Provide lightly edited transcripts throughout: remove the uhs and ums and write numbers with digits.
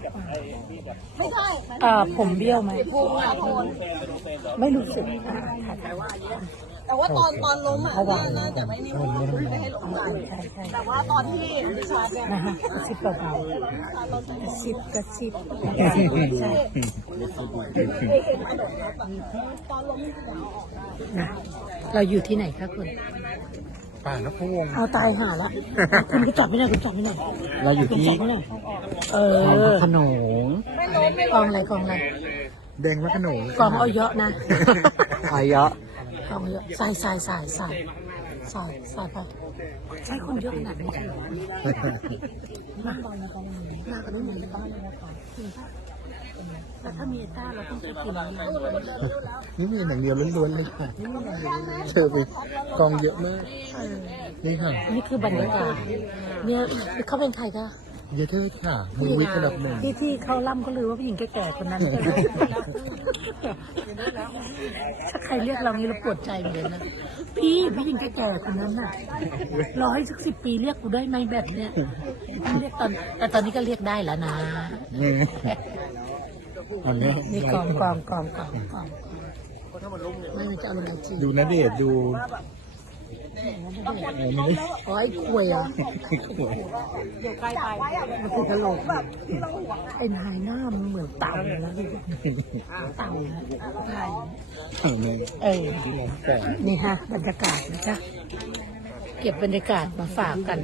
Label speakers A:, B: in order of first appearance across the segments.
A: ไม่ใช่
B: ผมเบี้ยวไหม
A: ภูมิโทน
B: ไม่รู้สึก
A: แต่ว่าตอนล้มอ่ะน่าจะไม่นิ่งไม่ให้ล้มกันแต่ว่าตอนที่ดิชาร์จเนี่ย
B: นะฮะกระซิบเบาๆกระซิบใช่
A: ตอนล้มจะเอาออกได้
B: นะเราอยู่ที่ไหนคะคุณ
C: ป่านพวง
B: เอาตายหาละคุณก็จับไม่ได้คุณจับไม่ได้
C: เราอยู่ที่
B: จับไม่ได้เอ
C: คลองพ
B: อ
C: ระโขนง
A: ไม่ล้มไม่
B: ก
A: ล้
B: อ
A: ม
B: งอะไรกองอะไร
C: แดงพระโขนง
B: กองเอาเยอะนะ
C: อายะ
B: กองเยอะใส่ไปใช่คนเยอะขนาดนี้ใช่ไหมมากันไม่เหมือนบ้านเลยนะคะแต่ถ้ามีต้าเราต้องไปกินอะไร
C: นี่มีอย่างเดียวล้วนๆเลยค่ะเธอไปกองเยอะมากนี่ค่ะ
B: นี่คือบรรยากาศเนี่ยเขาเป็นใครคะ
C: เยอะเธอค่ะมือวิทย์ระดับหนึ่ง
B: ที่เขาล่ำก็ลือว่าผู้หญิงแก่ๆคนนั้นใช่ไหมถ้าใครเรียกเรานี้เราปวดใจเหมือนกันนะพี่ผู้หญิงแก่ๆคนนั้นน่ะรอให้สัก10 ปีเรียกกูได้ไหมแบบเนี้ยเรียกแต่ตอนนี้ก็เรียกได้แล้วนะ
C: อันนี้
B: นี่กองไม่มันจะเอาลงไอจี
C: ดูนะเดชน์ดูไม่ได้
B: อ๋อไอ้ควยอ่ะ
A: อยู่ใกล้ไป
B: มันคือกระโหลกไอ้นายหน้ามันเหมือนเต่าเลยนะเต่านะใช่ เออ
C: ที่ร้านแต่
B: นี่ฮะบรรยากาศนะจ๊ะเก็บบรรยากาศมาฝากกัน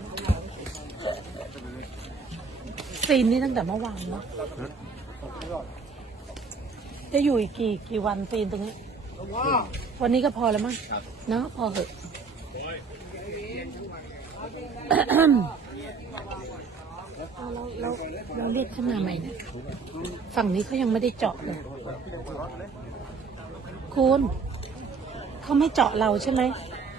B: ซีนนี้ตั้งแต่เมื่อวานเนาะจะอยู่อีกกี่วันซีนตรงนี้ วันนี้ก็พอแล้วมั้งเนาะพอเหอะ เราเรียกขึ้นมาใหม่เนี่ยฝั่งนี้เขายังไม่ได้เจาะเลยคุณเขาไม่เจาะเราใช่ไหม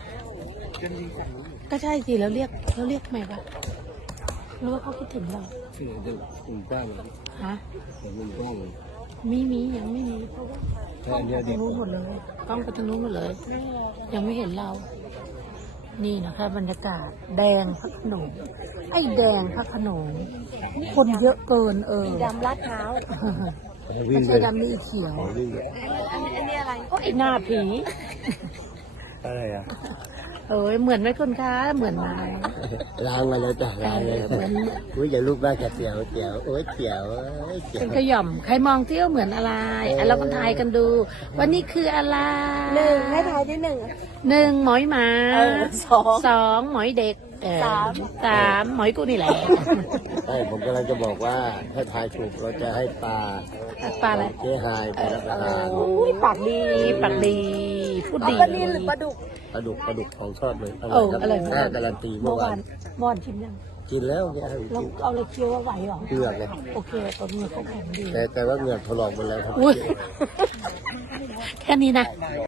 B: ก็ใช่สิแล้วเรียกทำไมวะหรือว่าเขาคิดถึงเราฮะมียังไม่มีเพราะว่ากล้องไปทางนู้นหมดเลยกล้องไปทางนู้นหมดเลย ยังไม่เห็นเรา นี่นะคะบรรยากาศแดงพระโขนงไอ้แดงพระโขนงคนเยอะเกิน
A: ดำลาดเท้า
B: ไม่ใช่ดำนี่เขียว
A: อันนี้อะไร
B: ก็ไอ้หน้าผี
C: อะไรอ่ะ
B: เอ้ยเหมือนไหมคุณคะเหมือนไหม
C: ล้างมาแล้วจ้ะล้างเลย
B: เหมือน
C: อุ้ยอย่าลูกบ้าแกเตี๋ยวโอ้ยเตี๋ยว
B: เป็นขย่อมใครมองเที่ยวเหมือนอะไรเราก็ทายกันดูว่านี่คืออะไร
A: 1ให้ทายที่1
B: 1หมอยหมา
A: 2
B: หมอยเด็ก
A: สาม
B: 3หมอยกูนี่แหละ
C: ใช่ผมกำลังจะบอกว่าถ้าทายถูกเราจะให้ปลา
B: ปลาอะไร
C: เจ๊หายไปรับประทาน
B: อุ้ยปากดีพูดดี
A: ปลานิลหรือปลาดุก
C: ปลาดุกของชอบเลย
B: อร่อย
C: แค่การันตีเมื่อวาน
B: เมื่อวานชิมยัง
C: กินแล้วเนี่ย
B: แล้วเอาเลยเคี้ยวว่าไหวเหรอ
C: เหงือกเลย
B: โอเคตอนนี้เขาแข็งดี
C: แต่ว่าเหงือกถลอกหมดแล้วครับ
B: อุ้ยแค่นี้นะ